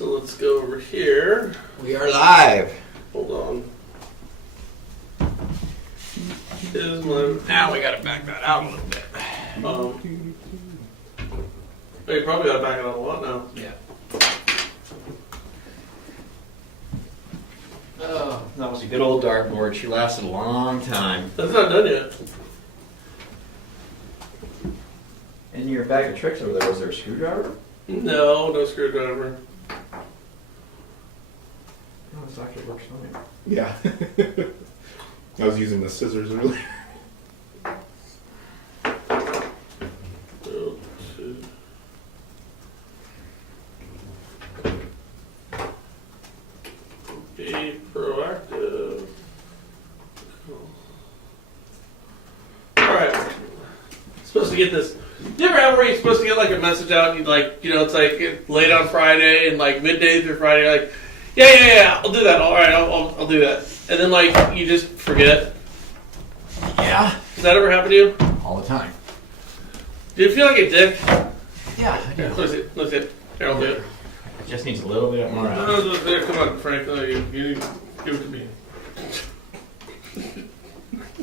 So let's go over here. We are live. Hold on. Is my... Now we gotta back that out a little bit. You probably gotta back it out a lot now. Yeah. Oh, that was a good old dartboard. She lasted a long time. That's not done yet. In your bag of tricks over there, was there a screwdriver? No screwdriver. No, this actually works fine. Yeah. I was using the scissors earlier. Be proactive. Alright. Supposed to get this. You ever have where you're supposed to get like a message out and it's like late on Friday and like midday through Friday, like, yeah, I'll do that. Alright, I'll do that. And then like you just forget. Yeah. Does that ever happen to you? All the time. Do you feel like a dick? Yeah, I do. Let's see it. Here, I'll do it. It just needs a little bit more out. There, come on, Frank. You give it to me.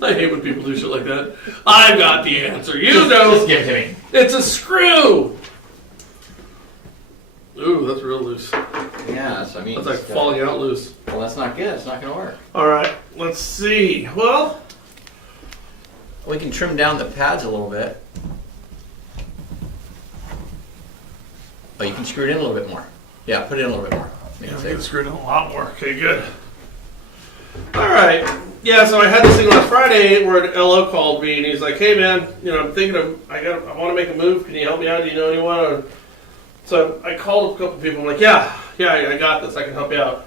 I hate when people do shit like that. I've got the answer. You know. Just give it to me. It's a screw. Ooh, that's real loose. Yes, I mean. That's like falling out loose. Well, that's not good. It's not going to work. All right, let's see. Well, We can trim down the pads a little bit. Oh, you can screw it in a little bit more. Yeah, put it in a little bit more. Make it I safe. can screw it in a lot more. Okay, good. All right. Yeah, so I had this thing last Friday where LO called me and he's like, "Hey man, I'm thinking I want to make a move. Can you help me out? Do you know anyone?" So I called a couple people. I'm like, "Yeah, I got this. I can help you out."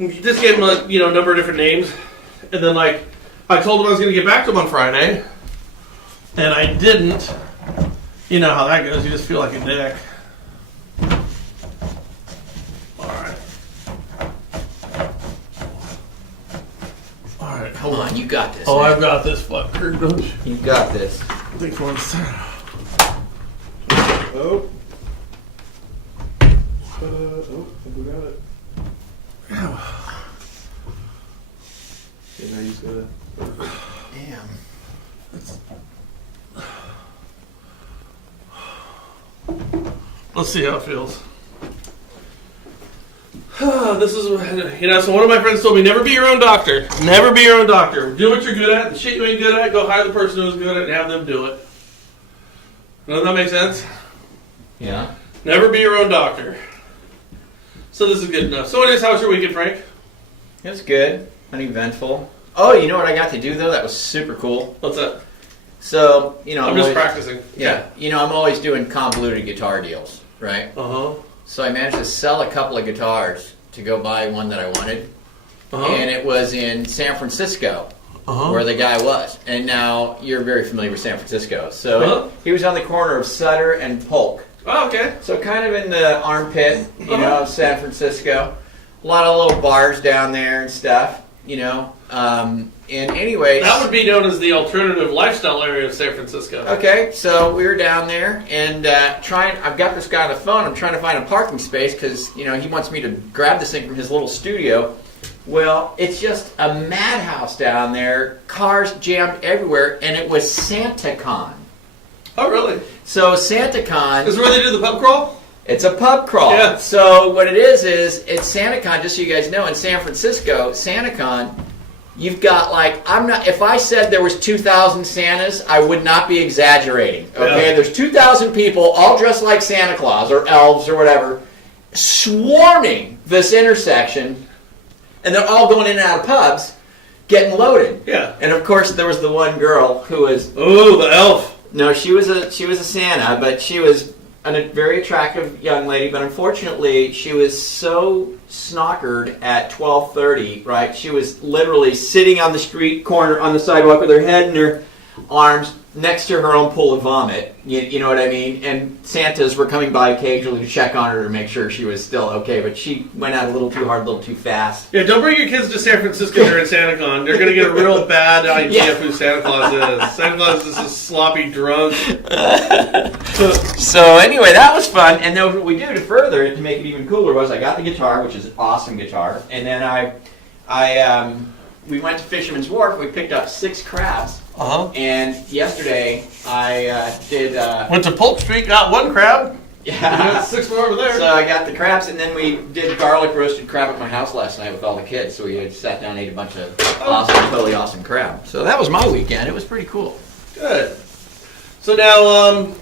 And he just gave him a number of different names, and then like I told him I was going to get back to him on Friday, and I didn't. You know how that goes. You just feel like a dick. Alright, Hold on, you got this. Oh, man. I've got this fucker, don't you? You got this. Think for once. Oh. I think we got it. Okay, now you just gotta. Damn. Let's see how it feels. This is, so one of my friends told me, never be your own doctor. Never be your own doctor. Do what you're good at. The shit you ain't good at, go hire the person who's good at it and have them do it. Doesn't that make sense? Yeah. Never be your own doctor. So this is good enough. So anyways, how was your weekend, Frank? It was good. Uneventful. Oh, you know what I got to do, though? That was super cool. What's that? So, I'm just practicing. Yeah. I'm always doing convoluted guitar deals, right? Uh-huh. So I managed to sell a couple of guitars to go buy one that I wanted. Uh-huh. And it was in San Francisco, where the guy was. And now you're very familiar with San Francisco. So he was on the corner of Sutter and Polk. Oh, okay. So kind of in the armpit, of San Francisco. A lot of little bars down there and stuff, And anyways... That would be known as the alternative lifestyle area of San Francisco. Okay, so we were down there and I've got this guy on the phone. I'm trying to find a parking space because, he wants me to grab this thing from his little studio. Well, it's just a madhouse down there. Cars jammed everywhere, and it was SantaCon. Oh, really? So SantaCon... Is where they do the pub crawl? It's a pub crawl. Yeah. So what it is it's SantaCon, just so you guys know, in San Francisco, SantaCon, you've got if I said there was 2,000 Santas, I would not be exaggerating. Okay, Yeah. There's 2,000 people all dressed like Santa Claus or elves or whatever, swarming this intersection, and they're all going in and out of pubs, getting loaded. Yeah. And of course, there was the one girl who was... Oh, the elf. No, she was a Santa, but she was a very attractive young lady, but unfortunately she was so snockered at 12:30, right? She was literally sitting on the street corner on the sidewalk with her head in her arms, next to her own pool of vomit. You know what I mean? And Santas were coming by occasionally to check on her to make sure she was still okay, but she went out a little too hard, a little too fast. Yeah, don't bring your kids to San Francisco during SantaCon. They're going to get a real bad idea Yeah. of who Santa Claus is. Santa Claus is a sloppy drunk. So anyway, that was fun. And then what we did to further it, to make it even cooler, was I got the guitar, which is an awesome guitar, and then we went to Fisherman's Wharf. We picked up 6 crabs. And yesterday I did. Went to Pulp Street, got 1 crab. Yeah. 6 more over there. So I got the crabs, and then we did garlic roasted crab at my house last night with all the kids. So we sat down and ate a bunch of awesome, totally awesome crab. So that was my weekend. It was pretty cool. Good. So now,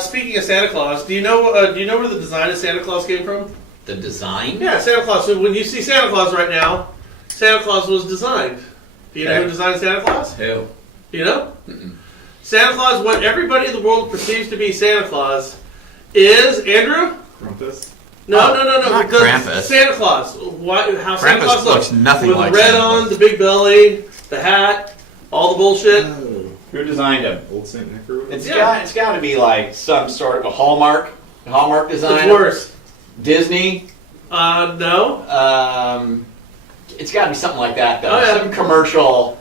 speaking of Santa Claus, do you know where the design of Santa Claus came from? The design? Yeah, Santa Claus. So when you see Santa Claus right now, Santa Claus was designed. Do you know who designed Santa Claus? Who? Do you know? Mm-mm. Santa Claus, what everybody in the world perceives to be Santa Claus, is Andrew. Krampus? No. Not The Krampus. Santa Claus. How Santa Krampus Claus looks nothing with like the red Santa on, Claus. the big belly, the hat, all the bullshit. Oh, Who designed him? old Saint Nick or whatever? It's got to be like some sort of a Hallmark design. It's worse. Disney. No. It's got to be something like that though. Oh, yeah. Some commercial.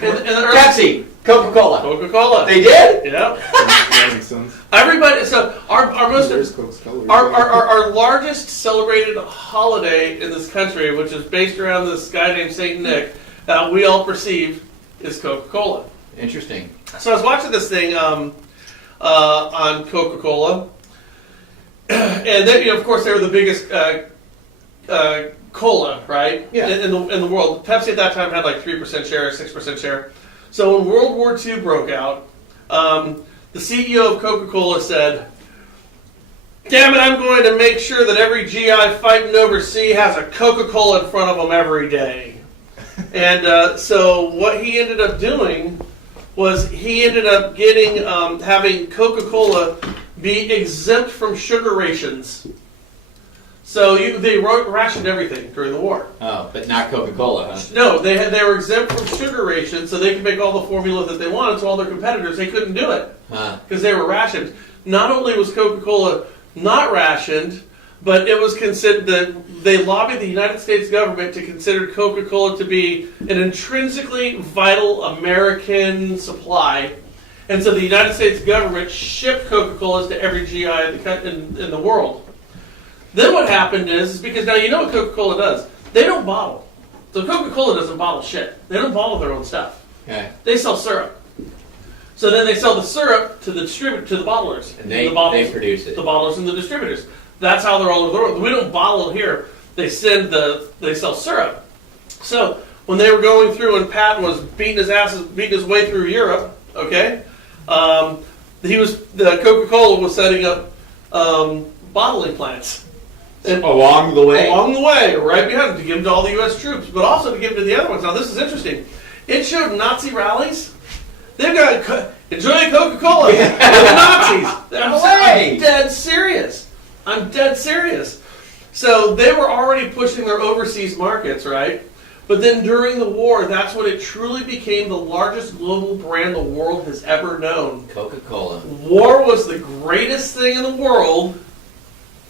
And the early- Pepsi, Coca-Cola. Coca-Cola. They did? Yeah. That makes sense. Everybody. So our most There's Coke's colors. our largest celebrated holiday in this country, which is based around this guy named Saint Nick, that we all perceive is Coca-Cola. Interesting. So I was watching this thing on Coca-Cola, and then of course they were the biggest cola, right? Yeah. In the world, Pepsi at that time had like 3% share, 6% share. So when World War II broke out, the CEO of Coca-Cola said, "Damn it, I'm going to make sure that every GI fighting overseas has a Coca-Cola in front of them every day." And so what he ended up doing was he ended up getting having Coca-Cola be exempt from sugar rations. So they rationed everything during the war. Oh, but not Coca-Cola, huh? No, they were exempt from sugar rations, so they could make all the formula that they wanted. So all their competitors, they couldn't do it because they were rationed. Not only was Coca-Cola not rationed, but it was considered that they lobbied the United States government to consider Coca-Cola to be an intrinsically vital American supply. And so the United States government shipped Coca-Colas to every GI in the world. Then what happened is because now you know what Coca-Cola does. They don't bottle. So Coca-Cola doesn't bottle shit. They don't bottle their own stuff. Okay. They sell syrup. So then they sell the syrup to the bottlers. And they produce it. The bottlers and the distributors. That's how they're all over the world. We don't bottle it here. They sell syrup. So when they were going through and Pat was beating his way through Europe, okay, the Coca-Cola was setting up bottling plants. And Along the way. Along the way, right behind, to give them to all the U.S. troops, but also to give them to the other ones. Now, this is interesting. It showed Nazi rallies. They've got enjoy Coca-Cola with the Nazis. I'm dead serious. I'm dead serious. So they were already pushing their overseas markets, right? But then during the war, that's when it truly became the largest global brand the world has ever known. Coca-Cola. War was the greatest thing in the world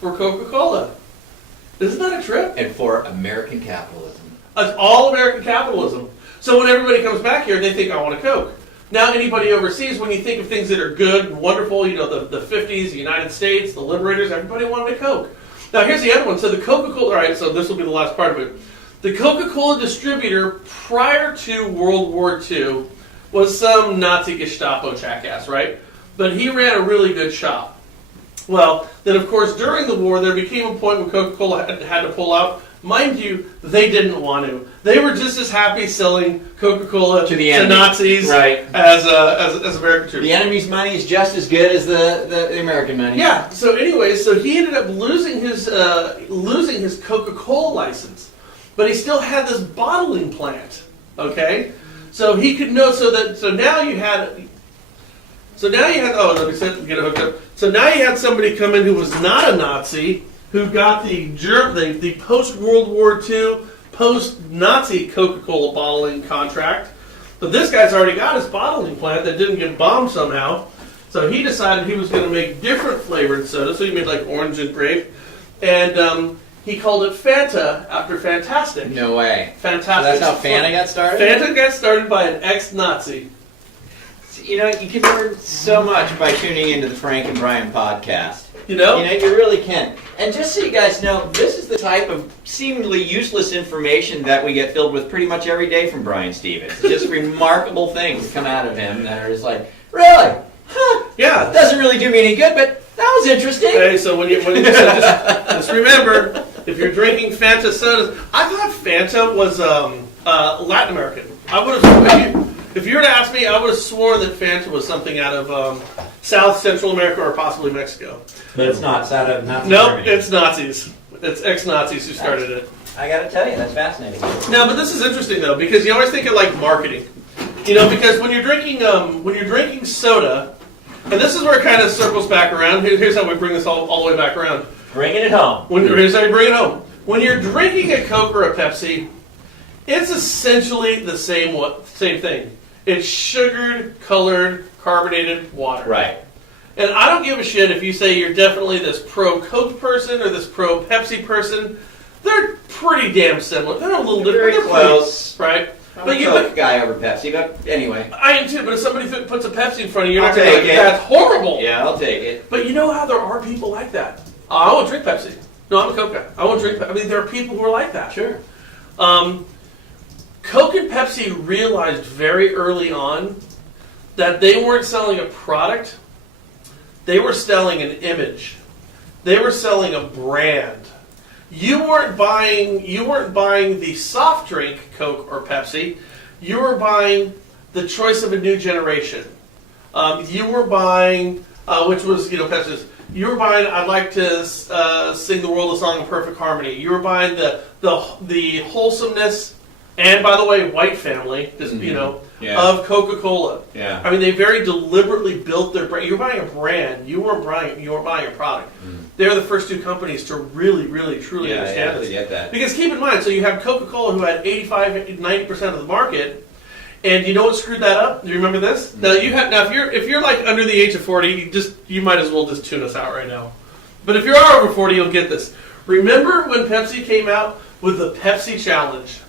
for Coca-Cola. Isn't that a trip? And for American capitalism. It's all American capitalism. So when everybody comes back here, they think, I want a Coke. Now anybody overseas, when you think of things that are good and wonderful, you know, the 50s, the United States, the liberators, everybody wanted a Coke. Now here's the other one. So the Coca-Cola, all right, so this will be the last part of it. The Coca-Cola distributor prior to World War II was some Nazi Gestapo jackass, right? But he ran a really good shop. Well, then of course during the war there became a point when Coca-Cola had to pull out. Mind you, they didn't want to. They were just as happy selling Coca-Cola to Nazis, right, as American troops. The enemy's money is just as good as the American money. Yeah. So anyway, so he ended up losing his Coca-Cola license, but he still had this bottling plant. Okay, so he could know. So now you had. Oh, let me get it hooked up. So now you had somebody come in who was not a Nazi, who got the post-World War II, post-Nazi Coca-Cola bottling contract. But this guy's already got his bottling plant that didn't get bombed somehow. So he decided he was going to make different flavored soda. So he made like orange and grape. And he called it Fanta after Fantastic. No way. Fantastic. So that's how Fanta got started? Fanta got started by an ex-Nazi. You know, you can learn so much by tuning into the Frank and Brian podcast. You know? You really can. And just so you guys know, this is the type of seemingly useless information that we get filled with pretty much every day from Brian Stevens. Just remarkable things come out of him that are just like, really? Huh? Yeah. Doesn't really do me any good, but that was interesting. Hey, so when you just remember, if you're drinking Fanta sodas, I thought Fanta was Latin American. I would have, if you were to ask me, I would have sworn that Fanta was something out of South Central America or possibly Mexico. But it's not. It's out of Nazi Nope, Germany. it's Nazis. It's ex-Nazis who started it. I gotta tell you, that's fascinating. No, but this is interesting though, because you always think of like marketing. You know, because when you're drinking soda, and this is where it kind of circles back around. Here's how we bring this all the way back around. Bringing it home. Here's how you bring it home. When you're drinking a Coke or a Pepsi, it's essentially the same thing. It's sugared, colored, carbonated water. Right. And I don't give a shit if you say you're definitely this pro-Coke person or this pro-Pepsi person. They're pretty damn similar. They're a little different. Very close. Right? I'm a Coke guy over Pepsi, but anyway. I am too, but if somebody puts a Pepsi in front of you, you're I'll not going to take be like, it. that's horrible. Yeah, I'll take it. But you know how there are people like that. I won't drink Pepsi. No, I'm a Coke guy. I won't drink Pepsi. I mean, there are people who are like that. Sure. Coke and Pepsi realized very early on that they weren't selling a product. They were selling an image. They were selling a brand. You weren't buying the soft drink Coke or Pepsi. You were buying the choice of a new generation. You were buying, which was Pepsi's. You were buying. I'd like to sing the world a song in perfect harmony. You were buying the wholesomeness, and by the way, white family. Of Coca-Cola. Yeah. I mean, they very deliberately built their brand. You're buying a brand. You weren't buying a product. They're the first two companies to really, really, truly understand this. I get that. Because keep in mind, so you have Coca-Cola who had 85-90% of the market, and you know what screwed that up? Do you remember this? Now if you're like under the age of 40, you might as well just tune us out right now. But if you're over 40, you'll get this. Remember when Pepsi came out with the Pepsi Challenge?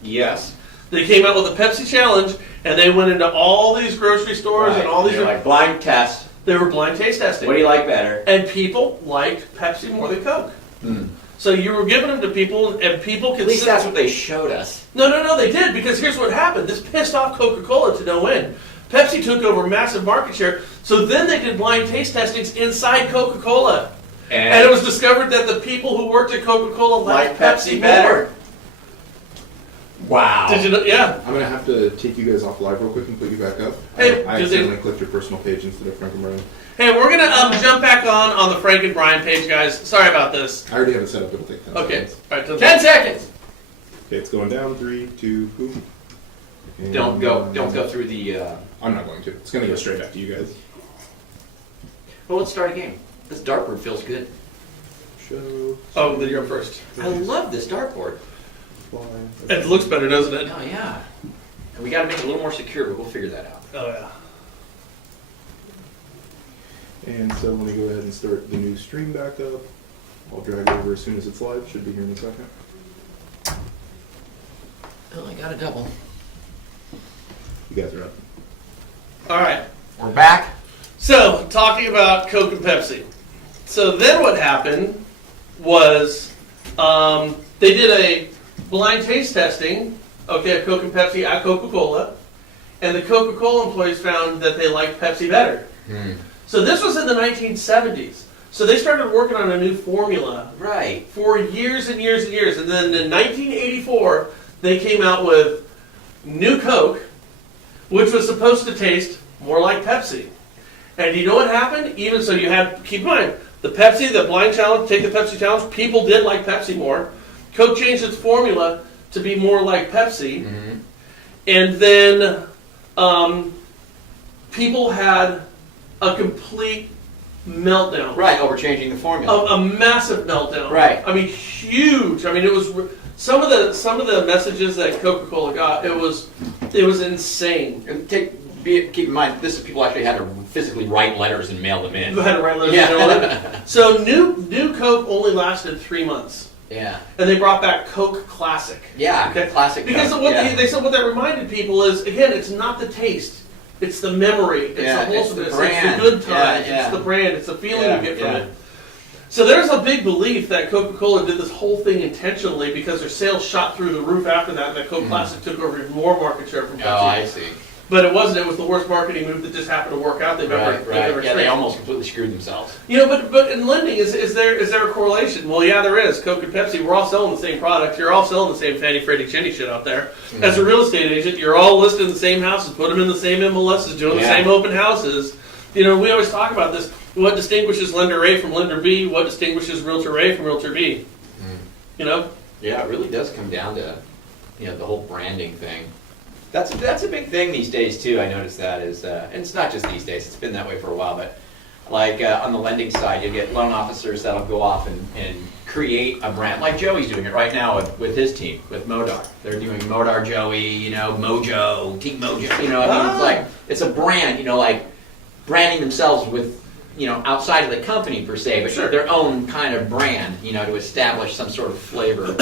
Yes. They came out with a Pepsi Challenge, and they went into all these grocery stores and all these. They're like blind test. They were blind taste testing. What do you like better? And people liked Pepsi more than Coke. So you were giving them to people, and people could. At least that's what they showed us. No, they did, because here's what happened. This pissed off Coca-Cola to no end. Pepsi took over massive market share, so then they did blind taste testings inside Coca-Cola. And it was discovered that the people who worked at Coca-Cola liked Pepsi better. Wow. Did you know? Yeah. I'm going to have to take you guys off live real quick and put you back up. Hey, I accidentally clicked your personal page instead of Frank and Brian. Hey, we're going to jump back on the Frank and Brian page, guys. Sorry about this. I already have it set up. It'll take 10 Okay. seconds. All right, 10 seconds. Okay, it's going down. 3, 2, boom. And, Don't go through the... I'm not going to. It's going to go straight after you guys. Well, let's start a game. This dartboard feels good. Show. Oh, then you're up first. I love this dartboard. It looks better, doesn't it? Oh, yeah. And we got to make it a little more secure, but we'll figure that out. Oh, yeah. And so let me go ahead and start the new stream back up. I'll drag over as soon as it's live. Should be here in a second. Oh, I got a double. You guys are up. All right. We're back. So, talking about Coke and Pepsi. So then what happened was they did a blind taste testing, of Coke and Pepsi at Coca-Cola, and the Coca-Cola employees found that they liked Pepsi better. So this was in the 1970s. So they started working on a new formula Right. for years and years and years. And then in 1984, they came out with New Coke, which was supposed to taste more like Pepsi. And you know what happened? Even so, keep in mind, the blind challenge, take the Pepsi challenge, people did like Pepsi more. Coke changed its formula to be more like Pepsi. And then people had a complete meltdown. Right, over changing the formula. A massive meltdown. Right. I mean, huge. I mean, it was... some of the messages that Coca-Cola got, it was insane. And keep in mind, this is people actually had to physically write letters and mail them in. You had to write letters. Yeah. So new Coke only lasted 3 months. Yeah. And they brought back Coke Classic. Yeah. Okay? Classic. Because Coke. what they said, what that reminded people is, again, it's not the taste, it's the memory, it's the wholesomeness, it's the good times, it's the brand, it's the feeling you get from it. So there's a big belief that Coca-Cola did this whole thing intentionally because their sales shot through the roof after that, and that Coke Classic took over even more market share from Pepsi. Oh, I see. But it wasn't. It was the worst marketing move that just happened to work out. They've ever Yeah, they almost completely screwed themselves. You know, but in lending, is there a correlation? Well, yeah, there is. Coke and Pepsi, we're all selling the same products. You're all selling the same Fannie Freddie Chinny shit out there. Mm-hmm. As a real estate agent, you're all listing the same houses, put them in the same MLSs, doing the same open houses. You know, we always talk about this. What distinguishes lender A from lender B? What distinguishes realtor A from realtor B? Mm. You know? Yeah, it really does come down to, the whole branding thing. That's a big thing these days too. I noticed that is, and it's not just these days. It's been that way for a while. But like on the lending side, you get loan officers that'll go off and create a brand. Like Joey's doing it right now with his team, with Modar. They're doing Modar Joey, Mojo, Team Mojo. It's like it's a brand. Like branding themselves with outside of the company per se, but their own kind of brand. To establish some sort of flavor.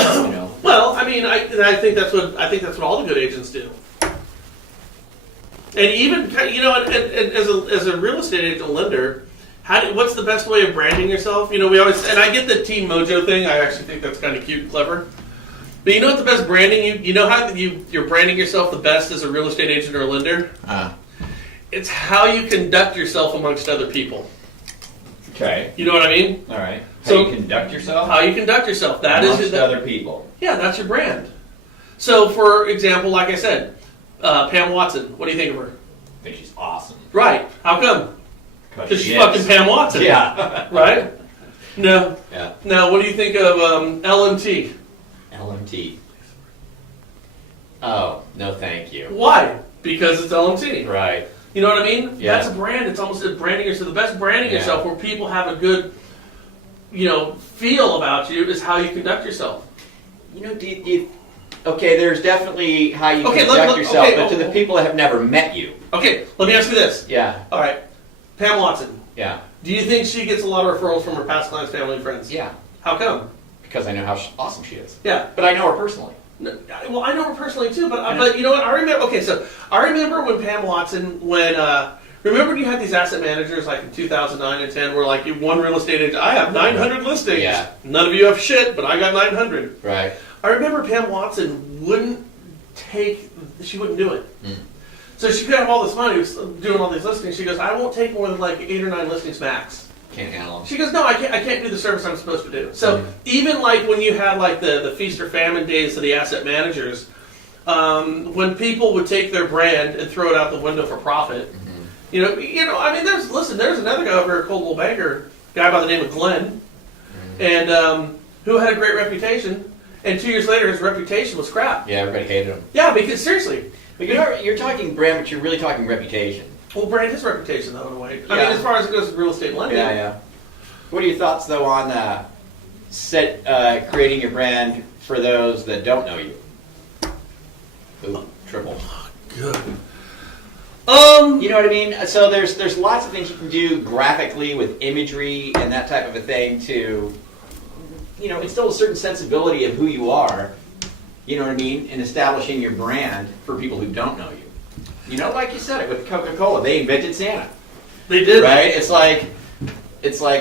Well, I mean, I think that's what all the good agents do. And even and as a real estate agent lender, what's the best way of branding yourself? We always, and I get the Team Mojo thing. I actually think that's kind of cute and clever. But you know what the best branding? You know how you're branding yourself the best as a real estate agent or a lender? It's how you conduct yourself amongst other people. Okay. You know what I mean? All right. How you conduct yourself? How you conduct yourself. That is amongst other people. Yeah, that's your brand. So, for example, like I said, Pam Watson. What do you think of her? I think she's awesome. Right. How come? Because she's fucking Pam Watson. Yeah. Right? No. Yeah. Now, what do you think of LMT? LMT. Oh, no thank you. Why? Because it's LMT. Right. You know what I mean? Yeah. That's a brand. It's almost a branding yourself. The best branding yourself where people have a good, feel about you is how you conduct yourself. Okay, there's definitely how you conduct yourself, but to the people that have never met you. Okay, let me ask you this. Yeah. All right. Pam Watson. Yeah. Do you think she gets a lot of referrals from her past clients, family, and friends? Yeah. How come? Because I know how awesome she is. Yeah. But I know her personally. No, well, I know her personally too, but you know what? I remember. Okay, so I remember when Pam Watson, remember when you had these asset managers like in 2009 and 10, where like one real estate agent, I have 900 listings. Yeah. None of you have shit, but I got 900. Right. I remember Pam Watson she wouldn't do it. Mm. So she could have all this money doing all these listings. She goes, I won't take more than like 8 or 9 listings max. Can't handle them. She goes, no, I can't do the service I'm supposed to do. So even like when you had like the feast or famine days of the asset managers, when people would take their brand and throw it out the window for profit, I mean, there's another guy over here, Coldwell Banker, guy by the name of Glenn, and who had a great reputation, and 2 years later his reputation was crap. Yeah, everybody hated him. Yeah, because seriously. But you're talking brand, but you're really talking reputation. Well, brand is reputation, though, in a way. I mean, as far as it goes to real estate lending. Yeah. What are your thoughts, though, on creating your brand for those that don't know you? Ooh, triple. Good. You know what I mean? So there's lots of things you can do graphically with imagery and that type of a thing to, instill a certain sensibility of who you are. You know what I mean? In establishing your brand for people who don't know you. Like you said it with Coca-Cola, they invented Santa. They did, right? It's like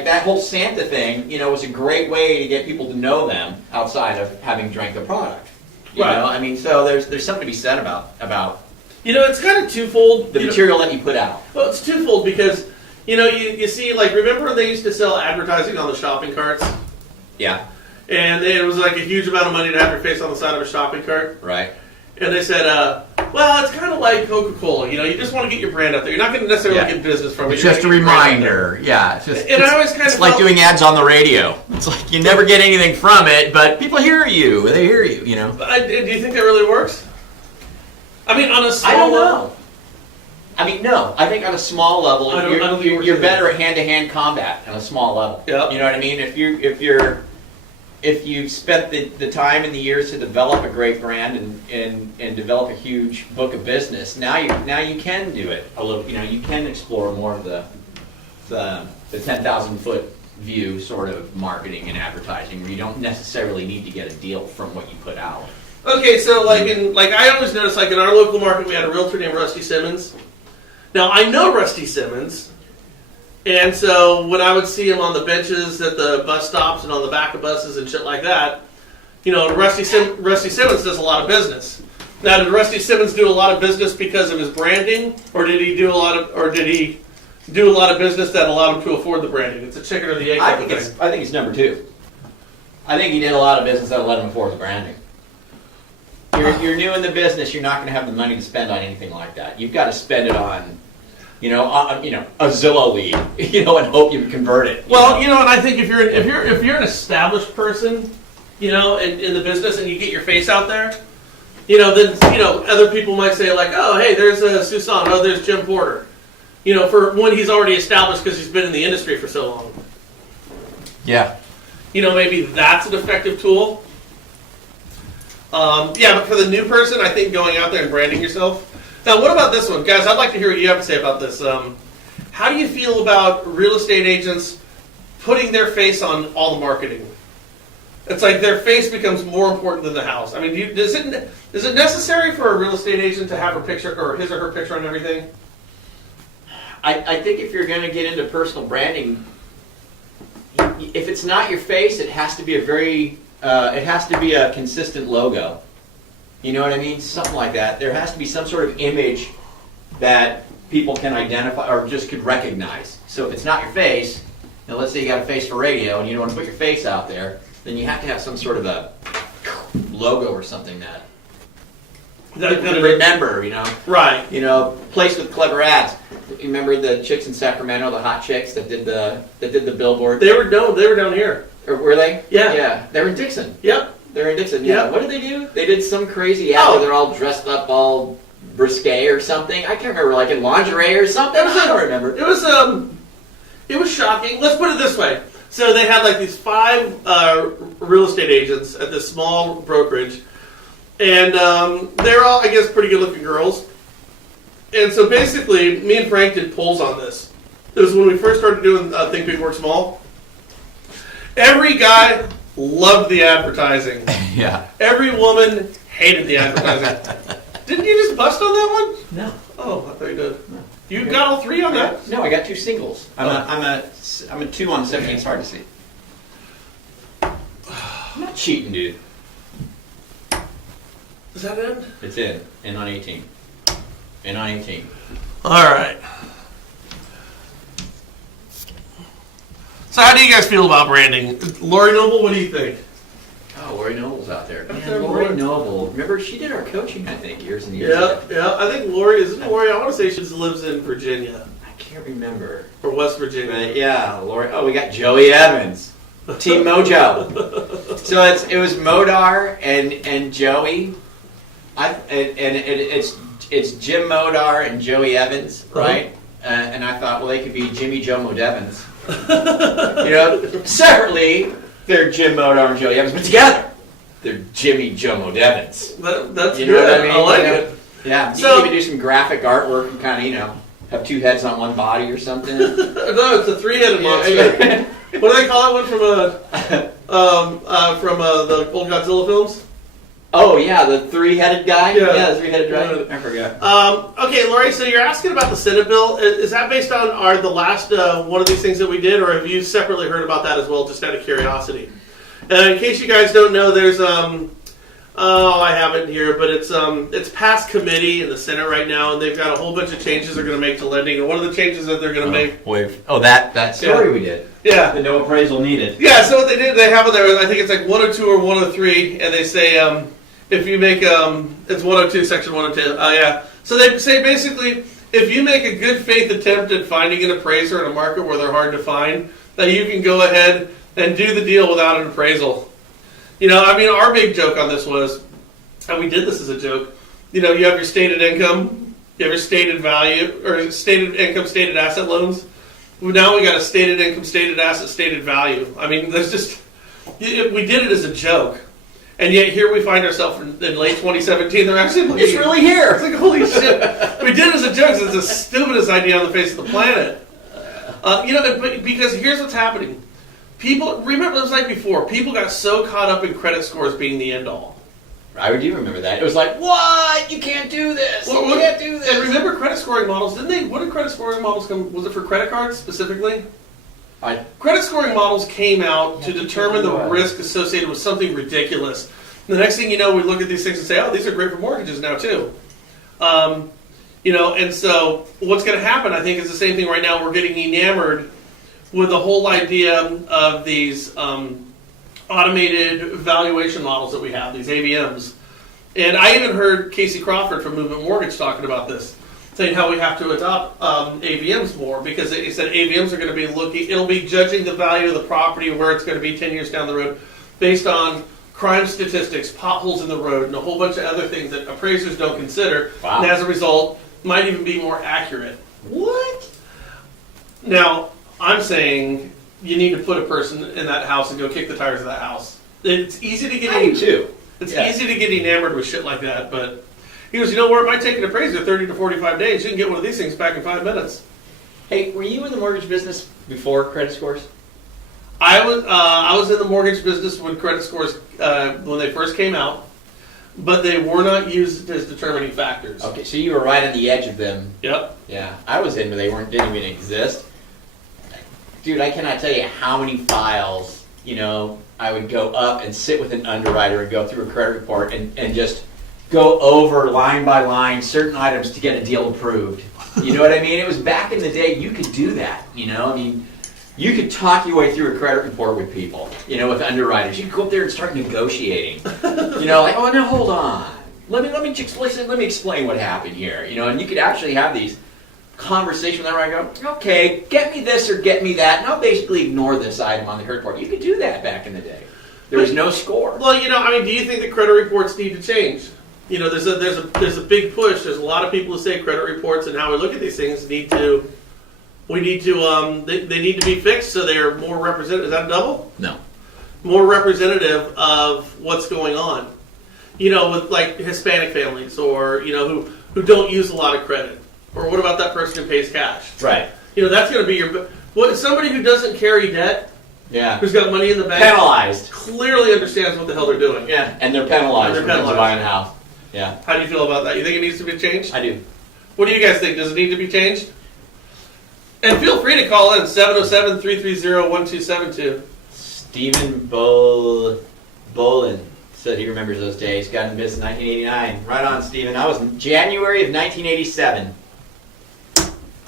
that whole Santa thing. Was a great way to get people to know them outside of having drank the product. You know, I mean, so there's something to be said about. It's kind of twofold. The material that you put out. Well, it's twofold because you see, like, remember they used to sell advertising on the shopping carts? Yeah. And it was like a huge amount of money to have your face on the side of a shopping cart. Right. And they said, well, it's kind of like Coca-Cola. You just want to get your brand out there. You're not going to necessarily get business from it. It's just a reminder. Yeah. I always kind of it's like doing ads on the radio. It's like you never get anything from it, but people hear you. They hear you, But do you think that really works? I mean, on a small I don't level. know. I mean, no. I think on a small level, you're better at hand-to-hand combat on a small level. Yep. You know what I mean? If you're if you've spent the time and the years to develop a great brand and develop a huge book of business, now you can do it a little. You can explore more of the 10,000 foot view sort of marketing and advertising, where you don't necessarily need to get a deal from what you put out. Okay, so I always notice, like in our local market, we had a realtor named Rusty Simmons. Now I know Rusty Simmons, and so when I would see him on the benches at the bus stops and on the back of buses and shit like that, Rusty Simmons does a lot of business. Now, did Rusty Simmons do a lot of business because of his branding, or did he do a lot of business that allowed him to afford the branding? It's a chicken or the egg. I think it's number two. I think he did a lot of business that let him afford the branding. You're new in the business. You're not going to have the money to spend on anything like that. You've got to spend it on, a Zillow lead, and hope you convert it. Well, and I think if you're an established person, in the business, and you get your face out there, then other people might say like, oh, hey, there's Susan. Oh, there's Jim Porter. For when he's already established because he's been in the industry for so long. Yeah. Maybe that's an effective tool. But for the new person, I think going out there and branding yourself. Now, what about this one? Guys, I'd like to hear what you have to say about this. How do you feel about real estate agents putting their face on all the marketing? It's like their face becomes more important than the house. I mean, is it necessary for a real estate agent to have her picture or his or her picture on everything? I think if you're going to get into personal branding, if it's not your face, it has to be a consistent logo. You know what I mean? Something like that. There has to be some sort of image that people can identify or just could recognize. So if it's not your face, let's say you got a face for radio and you don't want to put your face out there, then you have to have some sort of a logo or something that remember, Right. Place with clever ads. You remember the chicks in Sacramento, the hot chicks that did the billboard? They were down here. Or were they? Yeah. Yeah. They were in Dixon. Yep. They were in Dixon. Yeah. Yep. What did they do? They did some crazy ad where they're all dressed up, all risque or something. I can't remember, like in lingerie or something. I don't remember. It was shocking. Let's put it this way. So they had like these 5 real estate agents at this small brokerage, and they're all, I guess, pretty good-looking girls. And so basically, me and Frank did polls on this. It was when we first started doing Think Big Work Small. Every guy loved the advertising. Yeah. Every woman hated the advertising. Didn't you just bust on that one? No. Oh, I thought you did. No. You got all 3 on that? No, I got 2 singles. I'm a 2 on the 17. It's hard to see. I'm not cheating, dude. Is that it? It's in on 18. In on 18. All right. So how do you guys feel about branding? Lori Noble, what do you think? Oh, Lori Noble's out there. That's Man, Lori Noble. Remember, she did our coaching, I think, years and years ago. Yeah. I think Lori, isn't Lori? I want to say she lives in Virginia. I can't remember. Or West Virginia. But yeah, Lori. Oh, we got Joey Evans. Team Mojo. So it was Modar and Joey. It's Jim Modar and Joey Evans, right? And I thought, well, they could be Jimmy Jomo Devins. Separately, they're Jim Modar and Joey Evans, but together, they're Jimmy Jomo Devins. That's you know good. What I mean? I like it. Yeah. So, you can do some graphic artwork and kind of, have 2 heads on one body or something. No, it's a 3-headed monster. What do they call that one from the old Godzilla films? Oh yeah, the 3-headed guy. Yeah, the 3-headed dragon. Yeah. I forgot. Okay, Lori. So you're asking about the Senate bill. Is that based on the last one of these things that we did, or have you separately heard about that as well, just out of curiosity? In case you guys don't know, there's I have it here, but it's past committee in the Senate right now, and they've got a whole bunch of changes they're going to make to lending. And one of the changes that they're going to make. That story we did. Yeah. The no appraisal needed. Yeah. So what they did, they have it there. I think it's like 102 or 103, and they say if you make it's 102, section 102. Yeah. So they say basically, if you make a good faith attempt at finding an appraiser in a market where they're hard to find, that you can go ahead and do the deal without an appraisal. Our big joke on this was, and we did this as a joke, you have your stated income, you have your stated value, or stated income, stated asset loans. Now we got a stated income, stated asset, stated value. There's just, We did it as a joke, and yet here we find ourselves in late 2017. They're actually looking. It's really here. It's like, holy shit. We did it as a joke. It's the stupidest idea on the face of the planet. Because here's what's happening. People, remember it was like before, people got so caught up in credit scores being the end all. I do remember that. It was like, what? You can't do this. You can't do this. And remember credit scoring models, didn't they? What did credit scoring models come? Was it for credit cards specifically? Credit scoring models came out to determine the risk associated with something ridiculous. The next thing you know, we look at these things and say, oh, these are great for mortgages now too. And so what's going to happen, I think, is the same thing right now. We're getting enamored with the whole idea of these automated valuation models that we have, these AVMs. And I even heard Casey Crawford from Movement Mortgage talking about this, saying how we have to adopt AVMs more, because he said AVMs are going to be it'll be judging the value of the property, where it's going to be 10 years down the road, based on crime statistics, potholes in the road, and a whole bunch of other things that appraisers don't consider. Wow. And as a result, might even be more accurate. What? Now, I'm saying you need to put a person in that house and go kick the tires of that house. It's easy to get I do too. It's easy to get enamored with shit like that, but he goes, you know where it might take an appraiser 30 to 45 days. You can get one of these things back in 5 minutes. Hey, were you in the mortgage business before credit scores? I was in the mortgage business when credit scores when they first came out, but they were not used as determining factors. Okay, so you were right on the edge of them. Yep. Yeah, I was in, but they didn't even exist. Dude, I cannot tell you how many files, I would go up and sit with an underwriter and go through a credit report and just go over line by line certain items to get a deal approved. You know what I mean? It was back in the day, you could do that, you could talk your way through a credit report with people, with underwriters. You could go up there and start negotiating. Like, oh, no, hold on. Let me explain what happened here. And you could actually have these conversations where I go, okay, get me this or get me that, and I'll basically ignore this item on the credit report. You could do that back in the day. There was no score. Well, do you think that credit reports need to change? There's a big push. There's a lot of people who say credit reports and how we look at these things they need to be fixed so they're more representative. Is that a double? No. More representative of what's going on. With like Hispanic families or, who don't use a lot of credit. Or what about that person who pays cash? Right. That's going to be somebody who doesn't carry debt, who's got money in the bank, penalized, clearly understands what the hell they're doing. Yeah, and they're penalized for buying a house. Yeah. How do you feel about that? You think it needs to be changed? I do. What do you guys think? Does it need to be changed? And feel free to call in 707-330-1272. Stephen Bolin said he remembers those days. Got in business in 1989. Right on, Stephen. I was in January of 1987.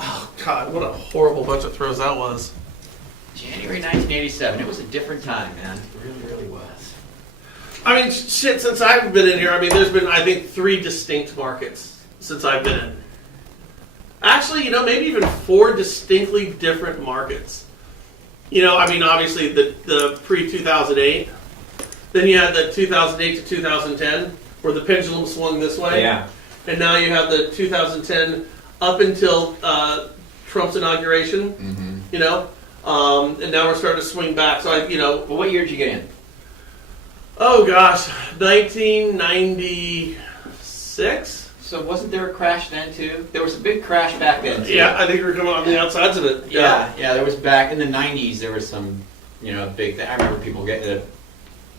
Oh, God, what a horrible bunch of throws that was. January 1987. It was a different time, man. It really, really was. I mean, shit, since I've been in here, there's been, I think, 3 distinct markets since I've been in. Actually, maybe even 4 distinctly different markets. Obviously the pre-2008. Then you had the 2008 to 2010, where the pendulum swung this way. Yeah. And now you have the 2010 up until Trump's inauguration. Mm-hmm. And now we're starting to swing back. So Well, what year did you get in? Oh gosh, 1996. So wasn't there a crash then too? There was a big crash back then too. Yeah, I think we were coming on the outsides of it. Yeah. There was back in the 90s. There was some, big thing. I remember people getting the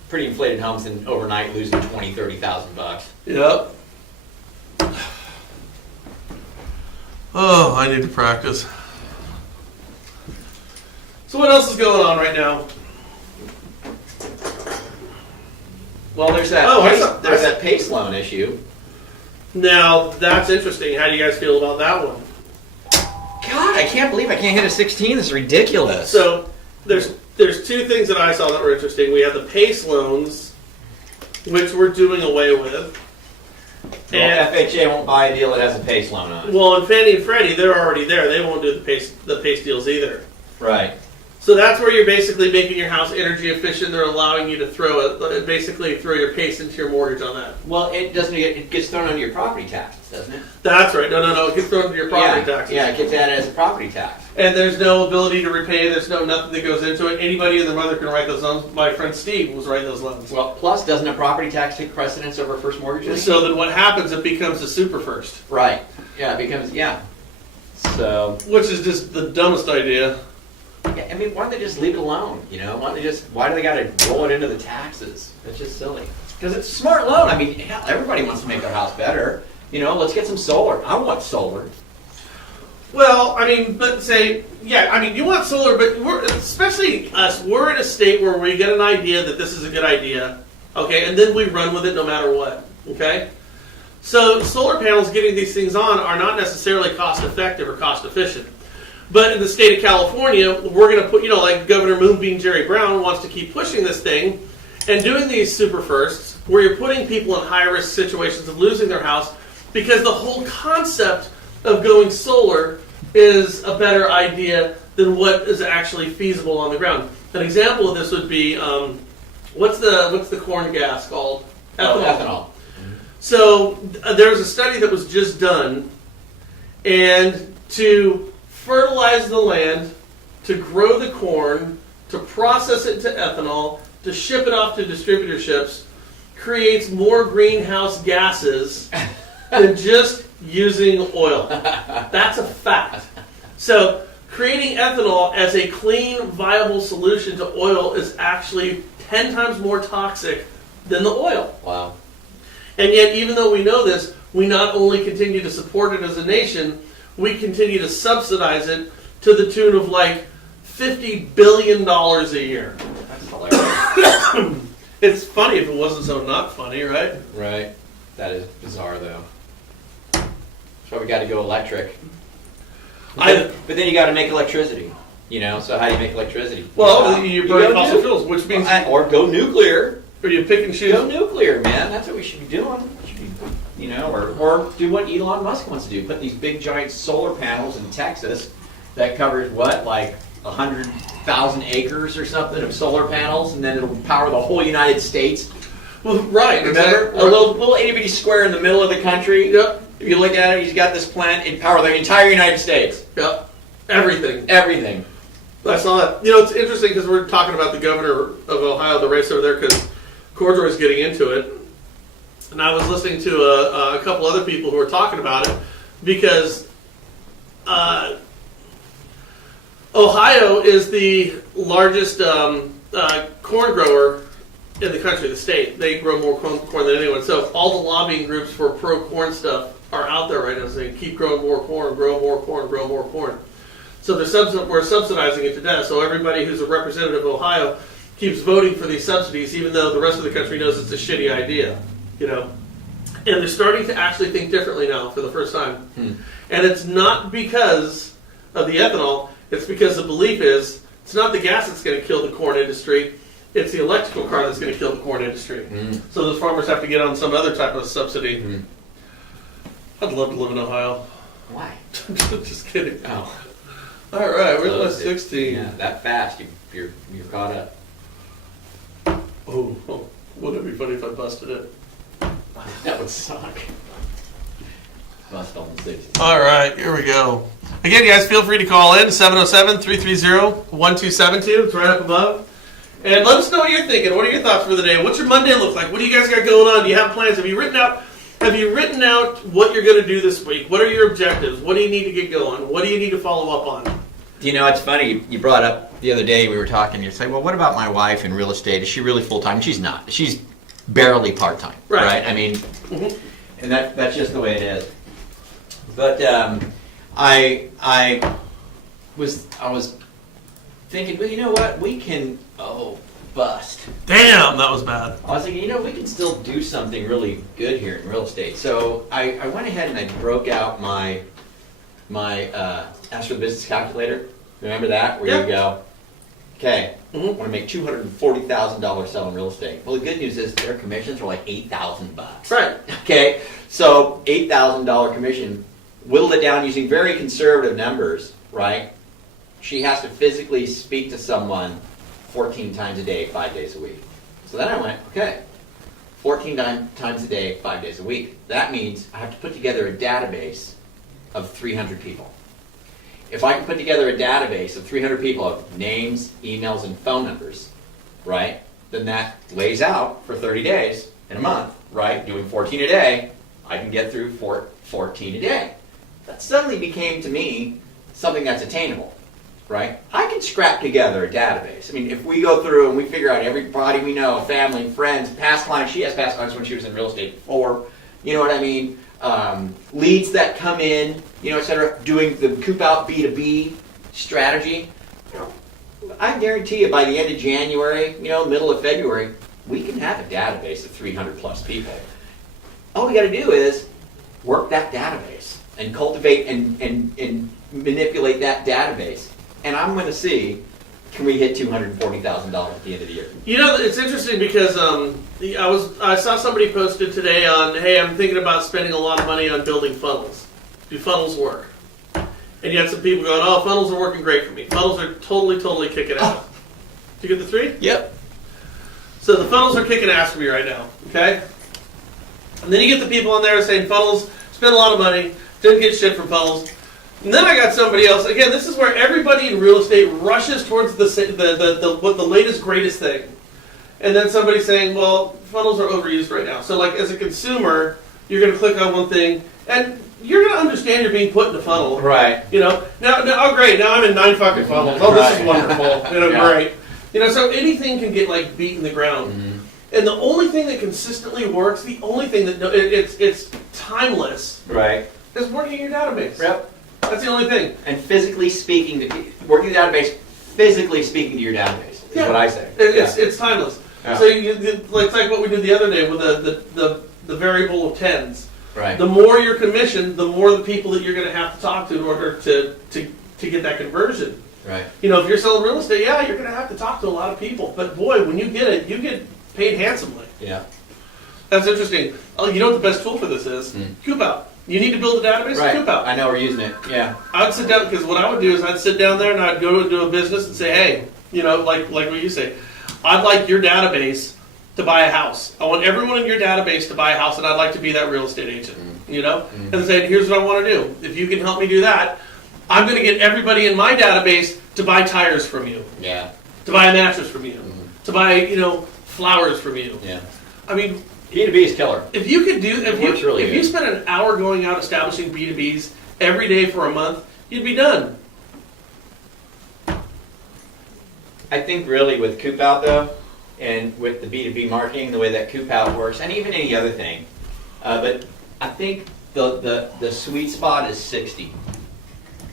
pretty inflated homes and overnight losing $20,000-$30,000. Yep. Oh, I need to practice. So what else is going on right now? Well, there's that. That PACE loan issue. Now that's interesting. How do you guys feel about that one? God, I can't believe I can't hit a 16. This is ridiculous. So there's 2 things that I saw that were interesting. We have the PACE loans, which we're doing away with. Well, and FHA won't buy a deal that has a PACE loan on it. Well, and Fannie and Freddie, they're already there. They won't do the PACE deals either. Right. So that's where you're basically making your house energy efficient. They're allowing you to basically throw your pace into your mortgage on that. Well, it gets thrown onto your property taxes, doesn't it? That's right. No. It gets thrown into your property taxes. Yeah, it gets added as a property tax. And there's no ability to repay. There's nothing that goes into it. Anybody and their mother can write those loans. My friend Steve was writing those loans. Well, plus, doesn't a property tax take precedence over a first mortgage lien? So then what happens? It becomes a super first. Right. Yeah, it becomes, So. Which is just the dumbest idea. Yeah, I mean, why don't they just leave it alone? Why do they got to roll it into the taxes? It's just silly. Because it's a smart loan. I mean, hell, everybody wants to make their house better. Let's get some solar. I want solar. Well, I mean, you want solar, but especially us, we're in a state where we get an idea that this is a good idea, okay, and then we run with it no matter what, okay? So solar panels, getting these things on, are not necessarily cost effective or cost efficient. But in the state of California, we're going to put, like Governor Moonbeam Jerry Brown wants to keep pushing this thing and doing these super firsts where you're putting people in high-risk situations of losing their house because the whole concept of going solar is a better idea than what is actually feasible on the ground. An example of this would be, what's the corn gas called? Ethanol. So there's a study that was just done, and to fertilize the land, to grow the corn, to process it to ethanol, to ship it off to distributorships, creates more greenhouse gases than just using oil. That's a fact. So creating ethanol as a clean, viable solution to oil is actually 10 times more toxic than the oil. Wow. And yet, even though we know this, we not only continue to support it as a nation, we continue to subsidize it to the tune of like $50 billion a year. That's hilarious. It's funny if it wasn't so not funny, right? Right. That is bizarre, though. That's why we got to go electric. But then you got to make electricity. So how do you make electricity? Well, you burn fossil fuels, which means... Or go nuclear. Or you pick and choose... Go nuclear, man. That's what we should be doing. Or do what Elon Musk wants to do. Put these big, giant solar panels in Texas that covers, like 100,000 acres or something of solar panels, and then it'll power the whole United States. Well, right. Remember? Exactly. A little itty-bitty square in the middle of the country. Yep. If you look at it, he's got this plant, it power the entire United States. Yep. Everything. I saw that. It's interesting because we're talking about the governor of Ohio, the race over there, because Corduroy's getting into it. And I was listening to a couple other people who were talking about it because Ohio is the largest corn grower in the country, the state. They grow more corn than anyone. So all the lobbying groups for pro-corn stuff are out there right now saying, keep growing more corn, grow more corn, grow more corn. So we're subsidizing it to death. So everybody who's a representative of Ohio keeps voting for these subsidies, even though the rest of the country knows it's a shitty idea. And they're starting to actually think differently now for the first time. And it's not because of the ethanol, it's because the belief is it's not the gas that's going to kill the corn industry, it's the electrical car that's going to kill the corn industry. So those farmers have to get on some other type of subsidy. I'd love to live in Ohio. Why? Just kidding. Oh. All right, where's my 16? Yeah, that fast, you're caught up. Oh, wouldn't it be funny if I busted it? That would suck. Bust on the 60. All right, here we go. Again, guys, feel free to call in 707-330-1272. It's right up above. And let us know what you're thinking. What are your thoughts for the day? What's your Monday look like? What do you guys got going on? Do you have plans? Have you written out what you're going to do this week? What are your objectives? What do you need to get going? What do you need to follow up on? It's funny. You brought up the other day, we were talking, you say, well, what about my wife in real estate? Is she really full-time? She's not. She's barely part-time, right? I mean, and that's just the way it is. But I was thinking, well, you know what? We can, bust. Damn, that was bad. I was thinking, we can still do something really good here in real estate. So I went ahead and I broke out my Ask for the Business calculator. Remember that? Where you go, okay, I want to make $240,000 selling real estate. Well, the good news is their commissions are like $8,000. Right. Okay, so $8,000 commission, whittled it down using very conservative numbers, right? she has to physically speak to someone 14 times a day, 5 days a week. So then I went, okay, 14 times a day, 5 days a week. That means I have to put together a database of 300 people. If I can put together a database of 300 people of names, emails, and phone numbers, right, then that lays out for 30 days in a month, right, doing 14 a day, I can get through 14 a day. That suddenly became, to me, something that's attainable, right? I can scrap together a database. I mean, if we go through and we figure out everybody we know, family, friends, past clients, she has past clients when she was in real estate before, you know what I mean? Leads that come in, et cetera, doing the Coop Out B2B strategy. I guarantee you by the end of January, middle of February, we can have a database of 300 plus people. All we got to do is work that database and cultivate and manipulate that database. And I'm going to see, can we hit $240,000 at the end of the year? It's interesting because I saw somebody posted today on, hey, I'm thinking about spending a lot of money on building funnels. Do funnels work? And you had some people going, oh, funnels are working great for me. Funnels are totally kicking ass. Did you get the 3? Yep. So the funnels are kicking ass for me right now, okay? And then you get the people on there saying funnels, spend a lot of money, didn't get shit from funnels. And then I got somebody else. Again, this is where everybody in real estate rushes towards the latest, greatest thing. And then somebody saying, well, funnels are overused right now. So like as a consumer, you're going to click on one thing, and you're going to understand you're being put in the funnel. Right. Now, oh great, now I'm in 9 fucking funnels. Oh, this is wonderful. Yeah. Great. So anything can get like beat in the ground. Mm-hmm. And the only thing that consistently works, the only thing that it's timeless, right, is working your database. Yep. That's the only thing. And physically speaking working the database, physically speaking to your database is what I say. It's timeless. Yeah. So it's like what we did the other day with the variable of tens. Right. The more your commission, the more the people that you're going to have to talk to in order to get that conversion. Right. If you're selling real estate, yeah, you're going to have to talk to a lot of people. But boy, when you get it, you get paid handsomely. Yeah. That's interesting. Oh, you know what the best tool for this is? Coop Out. You need to build a database? Right. Coop Out. I know we're using it. Yeah. I'd sit down, because what I would do is I'd sit down there and I'd go into a business and say, hey, like what you say, I'd like your database to buy a house. I want everyone in your database to buy a house, and I'd like to be that real estate agent. And say, here's what I want to do. If you can help me do that, I'm going to get everybody in my database to buy tires from you. Yeah. To buy a mattress from you. To buy, flowers from you. Yeah. I mean, B2B is killer. If you could do, if you spent an hour going out establishing B2Bs every day for a month, you'd be done. I think really with Coop Out though, and with the B2B marketing, the way that Coop Out works, and even any other thing, but I think the sweet spot is 60.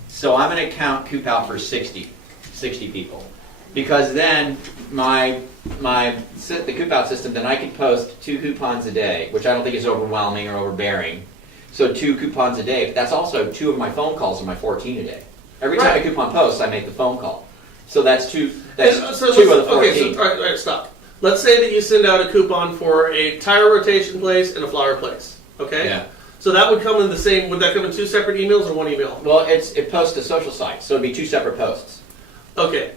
So I'm going to count Coop Out for 60 people, because then the Coop Out system, then I can post 2 coupons a day, which I don't think is overwhelming or overbearing. So 2 coupons a day, but that's also 2 of my phone calls on my 14 a day. Every time a coupon posts, I make the phone call. So that's 2. That's 2 of the 14. Okay, so all right, stop. Let's say that you send out a coupon for a tire rotation place and a flower place. Okay. Yeah. So that would come in the same. Would that come in 2 separate emails or 1 email? Well, it posts to social sites, so it'd be 2 separate posts. Okay.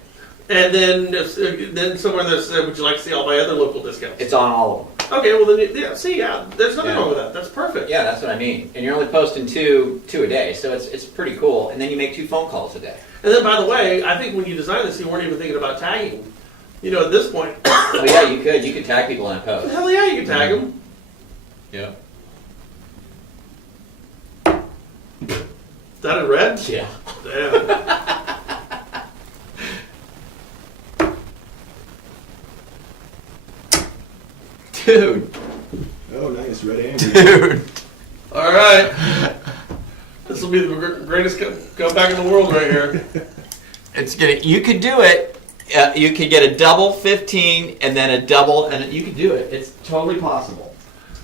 And then somewhere there's, would you like to see all my other local discounts? It's on all of them. Okay, well then, there's nothing wrong with that. That's perfect. Yeah, that's what I mean. And you're only posting two a day, so it's pretty cool. And then you make 2 phone calls a day. And then, by the way, I think when you designed this, you weren't even thinking about tagging. At this point. Oh yeah, you could. You could tag people in a post. Hell yeah, you could tag them. Yeah. Is that in red? Yeah. Damn. Dude. Oh, nice. Red and Dude. All right. This will be the greatest comeback in the world right here. You could do it. You could get a double 15 and then a double, and you could do it. It's totally possible.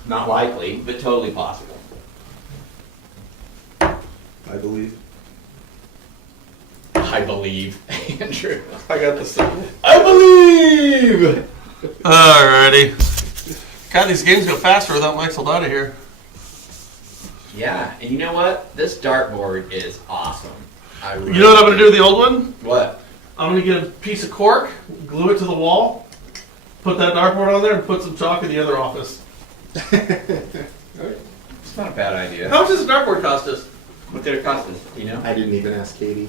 Not likely, but totally possible. I believe. I believe, Andrew. I got this. I believe. Alrighty. God, these games go faster without Mike Soldata here. Yeah, and you know what? This dartboard is awesome. You know what I'm going to do with the old one? What? I'm going to get a piece of cork, glue it to the wall, put that dartboard on there, and put some chalk in the other office. It's not a bad idea. How much does a dartboard cost us? What did it cost us? Do you know? I didn't even ask Katie.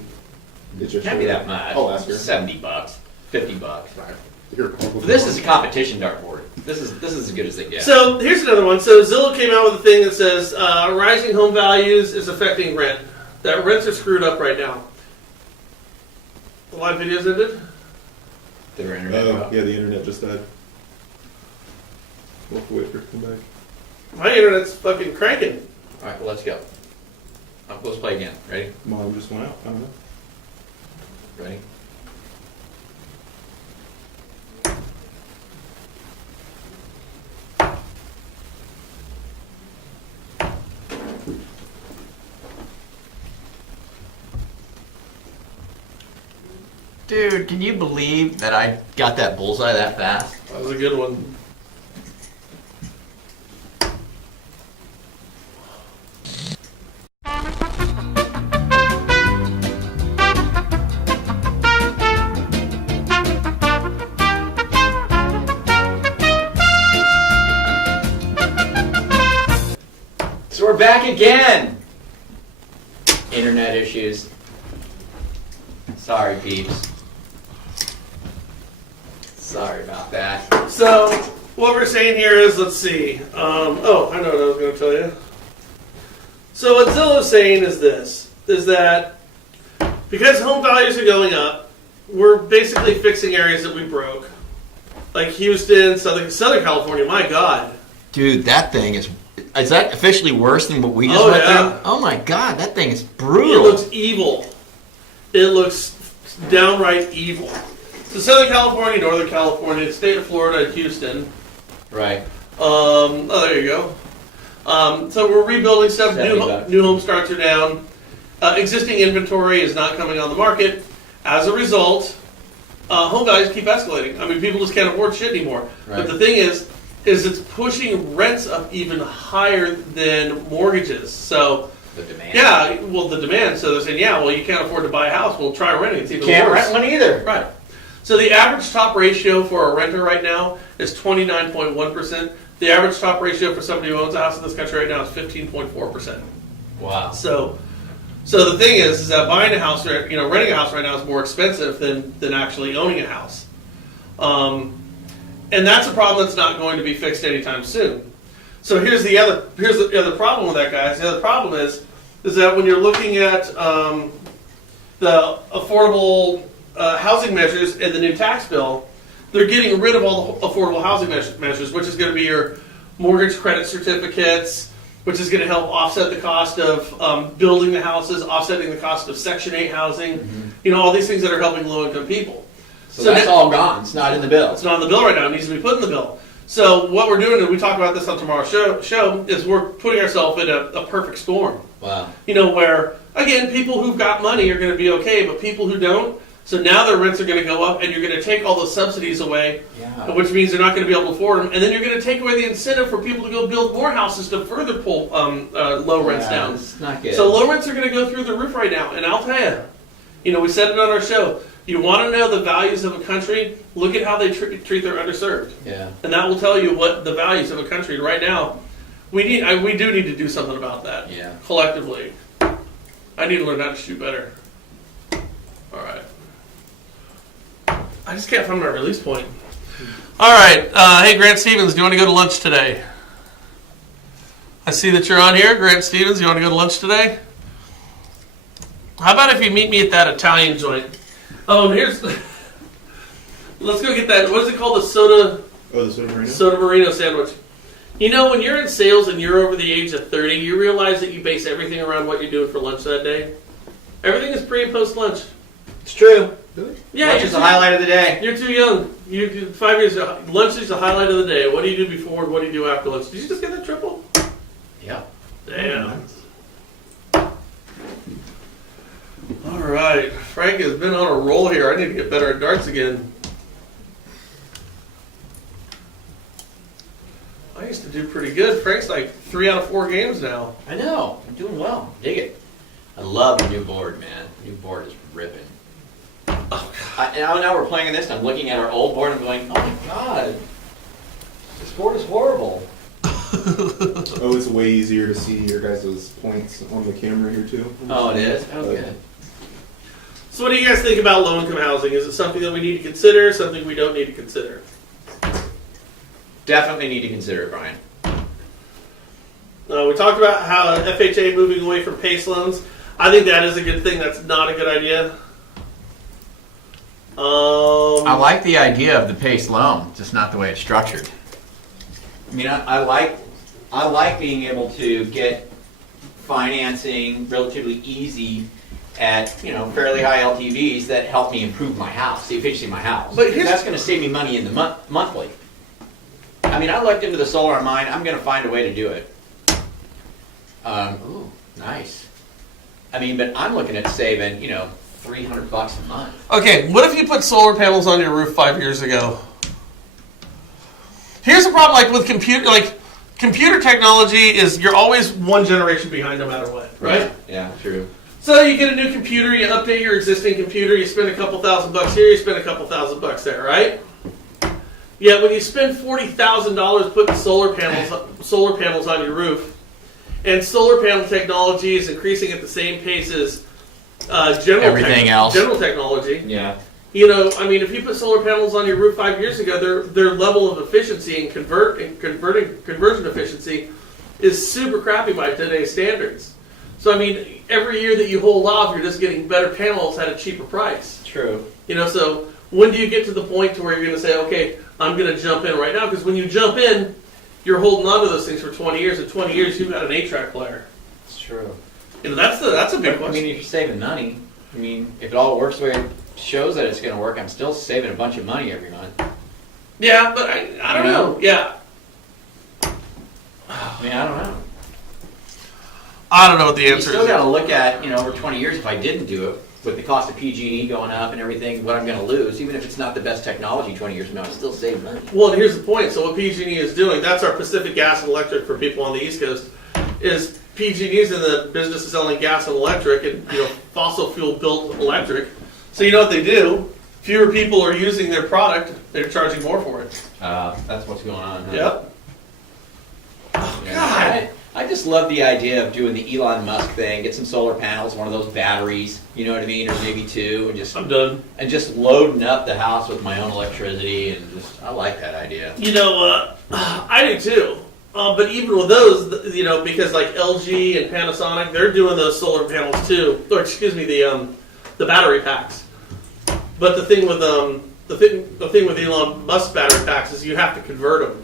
It just Can't be that much. I'll ask her. $70, $50. Here, This is a competition dartboard. This is as good as they get. So here's another one. So Zillow came out with a thing that says rising home values is affecting rent. That rents are screwed up right now. The live videos ended? Did our internet Oh, drop? yeah, the internet just died. We'll have to wait for it to come back. My internet's fucking cranking. All right, well, let's go. Let's play again. Ready? Mom just went out. I don't know. Ready? Dude, can you believe that I got that bullseye that fast? That was a good one. So we're back again. Internet issues. Sorry, peeps. Sorry about that. So what we're saying here is, let's see. Oh, I know what I was going to tell you. So what Zillow's saying is this, is that because home values are going up, we're basically fixing areas that we broke. Like Houston, Southern California, my God. Dude, that thing is that officially worse than what we just Oh, went yeah. through? Oh my God, that thing is It brutal. looks evil. It looks downright evil. So Southern California, Northern California, the state of Florida, and Houston. Right. Oh, there you go. So we're rebuilding stuff. $70. New home starts are down. Existing inventory is not coming on the market. As a result, home values keep escalating. I mean, people just can't afford shit anymore. Right. But the thing is it's pushing rents up even higher than mortgages. So, The demand. yeah, well, the demand. So they're saying, yeah, well, you can't afford to buy a house. Well, try renting. It's even Can't worse. rent one either. Right. So the average top ratio for a renter right now is 29.1%. The average top ratio for somebody who owns a house in this country right now is 15.4%. Wow. So the thing is that buying a house, renting a house right now is more expensive than actually owning a house. And that's a problem that's not going to be fixed anytime soon. So here's the other problem with that, guys. The other problem is that when you're looking at the affordable housing measures in the new tax bill, they're getting rid of all the affordable housing measures, which is going to be your mortgage credit certificates, which is going to help offset the cost of building the houses, offsetting the cost of Section 8 housing, all these things that are helping low-income people. So that's all gone. It's not in the bill. It's not in the bill right now. It needs to be put in the bill. So what we're doing, and we talk about this on tomorrow's show is we're putting ourselves in a perfect storm. Wow. Where, again, people who've got money are going to be okay, but people who don't, so now their rents are going to go up, and you're going to take all those subsidies away, Yeah. which means they're not going to be able to afford them, and then you're going to take away the incentive for people to go build more houses to further pull low rents down. It's not good. So low rents are going to go through the roof right now, and I'll tell you, we said it on our show, you want to know the values of a country, look at how they treat their underserved. Yeah. And that will tell you what the values of a country right now. We do need to do something about that. Yeah. Collectively. I need to learn how to shoot better. All right. I just can't find my release point. All right. Hey, Grant Stevens, do you want to go to lunch today? I see that you're on here. Grant Stevens, do you want to go to lunch today? How about if you meet me at that Italian joint? Oh, here's... Let's go get that. What is it called? The soda... Oh, the soda marino? Soda Marino sandwich. When you're in sales and you're over the age of 30, you realize that you base everything around what you're doing for lunch that day. Everything is pre and post lunch. It's true. Really? Yeah, Lunch is the highlight of the day. You're too young. 5 years. Lunch is the highlight of the day. What do you do before? What do you do after lunch? Did you just get that triple? Yeah. Damn. All right, Frank has been on a roll here. I need to get better at darts again. I used to do pretty good. Frank's like 3 out of 4 games now. I know. I'm doing well. Dig it. I love the new board, man. New board is ripping. Oh, Now we're playing this, and I'm looking at our old board, and I'm going, oh my god, this board is horrible. Oh, it's way easier to see your guys' points on the camera here too. Oh, it is? Oh, good. So what do you guys think about low-income housing? Is it something that we need to consider, something we don't need to consider? Definitely need to consider it, Brian. We talked about how FHA moving away from PACE loans. I think that is a good thing. That's not a good idea. I like the idea of the PACE loan, just not the way it's structured. I mean, I like being able to get financing relatively easy at fairly high LTVs that help me improve my house, the efficiency of my house. But Because that's going to save me money in the monthly. I mean, I looked into the solar on mine. I'm going to find a way to do it. Ooh, nice. I mean, but I'm looking at saving, $300 a month. Okay, what if you put solar panels on your roof 5 years ago? Here's the problem, like with computer technology is you're always one generation behind no matter what, right? Yeah, true. So you get a new computer, you update your existing computer, you spend a couple $1,000 here, you spend a couple $1,000 there, right? Yeah, when you spend $40,000 putting solar panels on your roof, and solar panel technology is increasing at the same pace as general technology. Yeah. If you put solar panels on your roof 5 years ago, their level of efficiency and conversion efficiency is super crappy by today's standards. So every year that you hold off, you're just getting better panels at a cheaper price. True. So when do you get to the point to where you're going to say, okay, I'm going to jump in right now? Because when you jump in, you're holding on to those things for 20 years. In 20 years, you've got an 8-track player. It's true. That's a big question. I mean, if you're saving money, if it all works the way it shows that it's going to work, I'm still saving a bunch of money every month. Yeah, but I don't know. Yeah. I don't know. I don't know what the answer You is. still got to look at, over 20 years, if I didn't do it, with the cost of PG&E going up and everything, what I'm going to lose, even if it's not the best technology 20 years from now, I still save money. Well, here's the point. So what PG&E is doing, that's our Pacific Gas and Electric for people on the East Coast, is PG&E's in the business of selling gas and electric and fossil fuel built electric. So you know what they do? Fewer people are using their product, they're charging more for it. That's what's going on. Huh? Yep. Oh, Yeah. God. I just love the idea of doing the Elon Musk thing, get some solar panels, one of those batteries, you know what I mean, or maybe two, and I'm done. just loading up the house with my own electricity, and I like that idea. I do too. But even with those, because like LG and Panasonic, they're doing those solar panels too. Or excuse me, the battery packs. But the thing with Elon Musk battery packs is you have to convert them.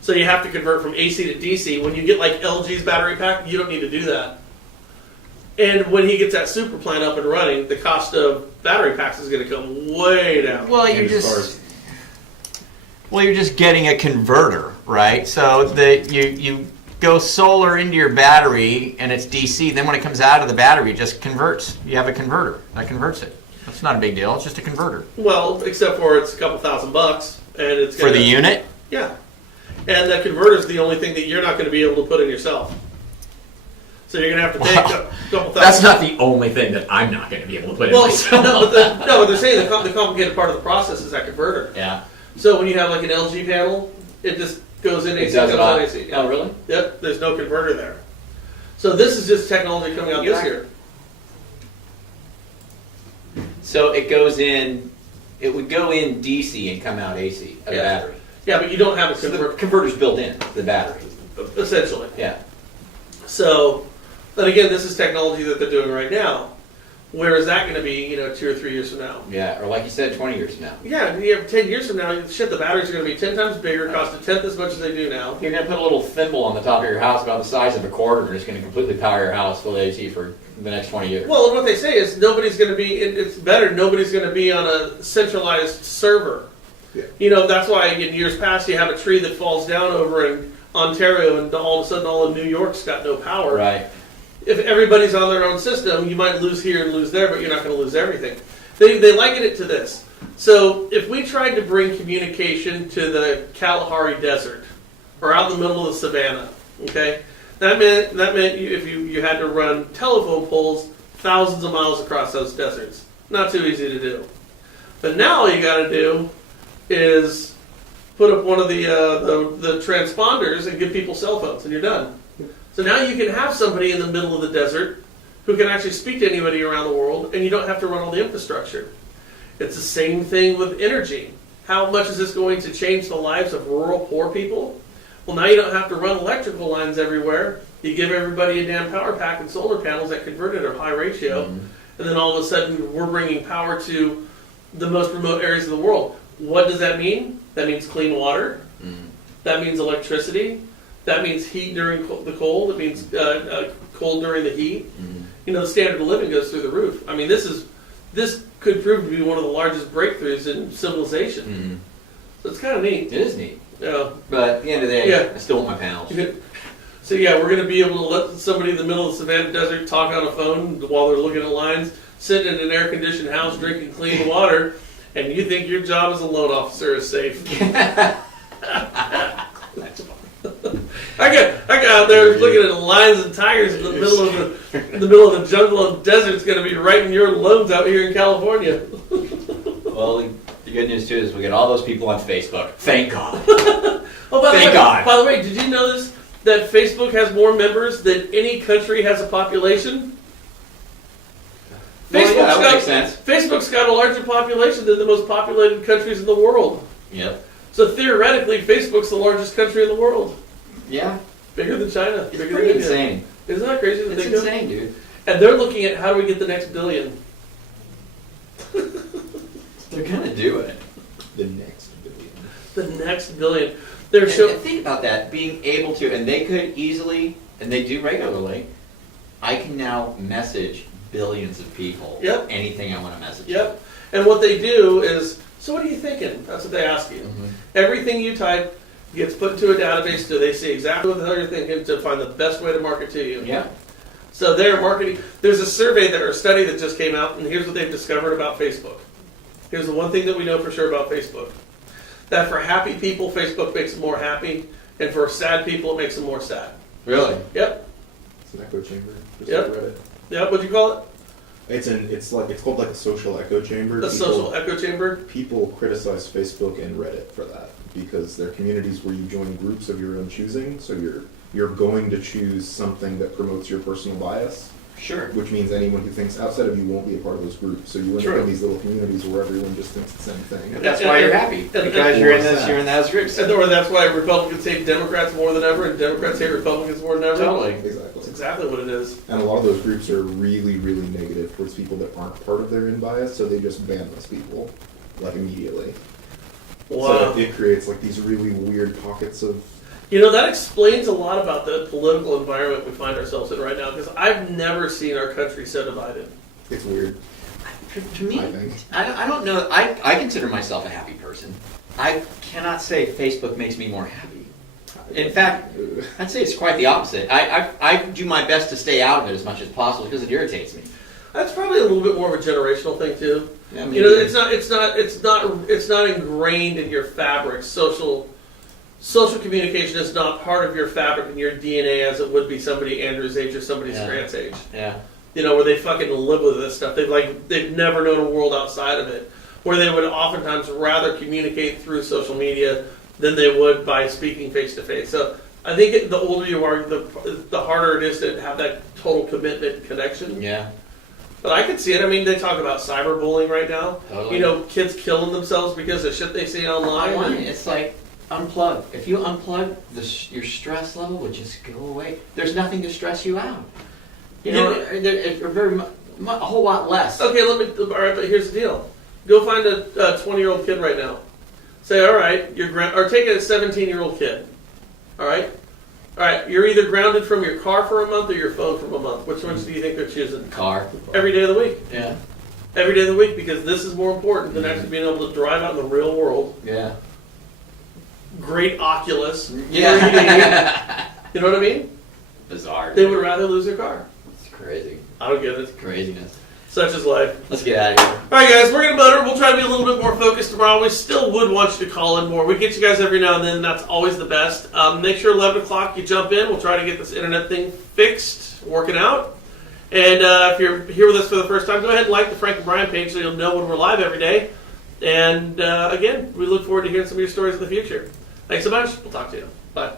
So you have to convert from AC to DC. When you get like LG's battery pack, you don't need to do that. And when he gets that super plant up and running, the cost of battery packs is going to come way down. Well, you're just getting a converter, right? So that you go solar into your battery and it's DC. Then when it comes out of the battery, it just converts. You have a converter that converts it. That's not a big deal. It's just a converter. Well, except for it's a couple $1,000 and it's for the unit. Yeah. And that converter is the only thing that you're not going to be able to put in yourself. So you're going to have to pay a couple $1,000. That's not the only thing that I'm not going to be able to put in myself. But they're saying the complicated part of the process is that converter. Yeah. So when you have like an LG panel, it just goes in AC, comes out AC. Yeah. Oh, really? Yep. There's no converter there. So this is just technology coming out this year. So it goes in. It would go in DC and come out AC of the battery. Yeah, but you don't have a So the converter's built in the battery. Essentially. Yeah. So, but again, this is technology that they're doing right now. Where is that going to be, 2 or 3 years from now? Yeah, or like you said, 20 years from now. Yeah, 10 years from now, the batteries are going to be 10 times bigger, cost a tenth as much as they do now. You're going to put a little thimble on the top of your house about the size of a quarter, and it's going to completely power your house full of AC for the next 20 years. Well, and what they say is nobody's going to be, it's better, nobody's going to be on a centralized server. Yeah. That's why in years past you have a tree that falls down over in Ontario and all of a sudden all of New York's got no power. Right. If everybody's on their own system, you might lose here and lose there, but you're not going to lose everything. They liken it to this. So if we tried to bring communication to the Kalahari Desert or out in the middle of the savannah, okay, that meant if you had to run telephone poles thousands of miles across those deserts. Not too easy to do. But now all you got to do is put up one of the transponders and give people cell phones, and you're done. So now you can have somebody in the middle of the desert who can actually speak to anybody around the world, and you don't have to run all the infrastructure. It's the same thing with energy. How much is this going to change the lives of rural poor people? Well, now you don't have to run electrical lines everywhere. You give everybody a damn power pack and solar panels that convert at a high ratio, and then all of a sudden we're bringing power to the most remote areas of the world. What does that mean? That means clean water. That means electricity. That means heat during the cold. It means cold during the heat. You know, the standard of living goes through the roof. I mean, this could prove to be one of the largest breakthroughs in civilization. So it's kind of neat. It is neat. Yeah. But at the end of the day, Yeah. I still want my panels. So yeah, we're going to be able to let somebody in the middle of the Savannah Desert talk on a phone while they're looking at lines, sitting in an air-conditioned house drinking clean water, and you think your job as a loan officer is safe. I got out there looking at the lines and tires in the middle of the jungle and desert's going to be writing your loans out here in California. Well, the good news too is we get all those people on Facebook. Thank God. Thank God. By the way, did you know this? That Facebook has more members than any country has a population? Well, yeah, that would make sense. Facebook's got a larger population than the most populated countries in the world. Yep. So theoretically, Facebook's the largest country in the world. Yeah. Bigger than China. It's Bigger pretty than India. insane. Isn't that crazy? It's insane, dude. And they're looking at how do we get the next billion. They're gonna do it. The next billion. The next billion. And think about that, being able to, and they could easily, and they do regularly, I can now message billions of people. Yep. Anything I want to message. Yep. And what they do is, so what are you thinking? That's what they ask you. Everything you type gets put into a database so they see exactly what the hell you're thinking to find the best way to market to you. Yeah. So they're marketing. There's a survey or a study that just came out, and here's what they've discovered about Facebook. Here's the one thing that we know for sure about Facebook. That for happy people, Facebook makes them more happy, and for sad people, it makes them more sad. Really? Yep. It's an echo chamber. Just Yep. like Reddit. Yep. What'd you call it? It's called like a social echo chamber. The social echo chamber. People criticize Facebook and Reddit for that because they're communities where you join groups of your own choosing. So you're going to choose something that promotes your personal bias. Sure. Which means anyone who thinks outside of you won't be a part of those groups. So you end up in these little communities where everyone just thinks the same thing. And that's why you're happy. Because you're in those groups. Or that's why Republicans hate Democrats more than ever, and Democrats hate Republicans more than ever. Totally. Exactly. That's exactly what it is. And a lot of those groups are really, really negative towards people that aren't part of their in bias, so they just ban those people, like, immediately. Wow. So it creates, like, these really weird pockets of... You know, that explains a lot about the political environment we find ourselves in right now, because I've never seen our country so divided. It's weird. To me, I think. I don't know. I consider myself a happy person. I cannot say Facebook makes me more happy. In fact, I'd say it's quite the opposite. I do my best to stay out of it as much as possible because it irritates me. That's probably a little bit more of a generational thing too. Yeah, you know, it's not ingrained in your fabric. Social communication is not part of your fabric and your DNA as it would be somebody Andrew's age or somebody Grant's age. Yeah. You know, where they fucking live with this stuff. They've never known a world outside of it. Where they would oftentimes rather communicate through social media than they would by speaking face to face. So I think the older you are, the harder it is to have that total commitment and connection. Yeah. But I can see it. I mean, they talk about cyberbullying right now. Totally. You know, kids killing themselves because of shit they see online. It's like unplug. If you unplug, your stress level would just go away. There's nothing to stress you out. You know, a whole lot less. Okay, all right, but here's the deal. Go find a 20-year-old kid right now. Say, all right, or take a 17-year-old kid. All right? All right, you're either grounded from your car for a month or your phone for a month. Which ones do you think they're choosing? Car. Every day of the week. Yeah. Every day of the week, because this is more important than actually being able to drive out in the real world. Yeah. Great Oculus. Yeah. 3D. You know what I mean? Bizarre. They would rather lose their car. It's crazy. I don't get it. It's craziness. Such is life. Let's get out of here. All right, guys, we're going to motor. We'll try to be a little bit more focused tomorrow. We still would want you to call in more. We get you guys every now and then. That's always the best. Make sure 11 o'clock you jump in. We'll try to get this internet thing fixed, working out. And if you're here with us for the first time, go ahead and like the Frank and Brian page so you'll know when we're live every day. And again, we look forward to hearing some of your stories in the future. Thanks so much. We'll talk to you. Bye.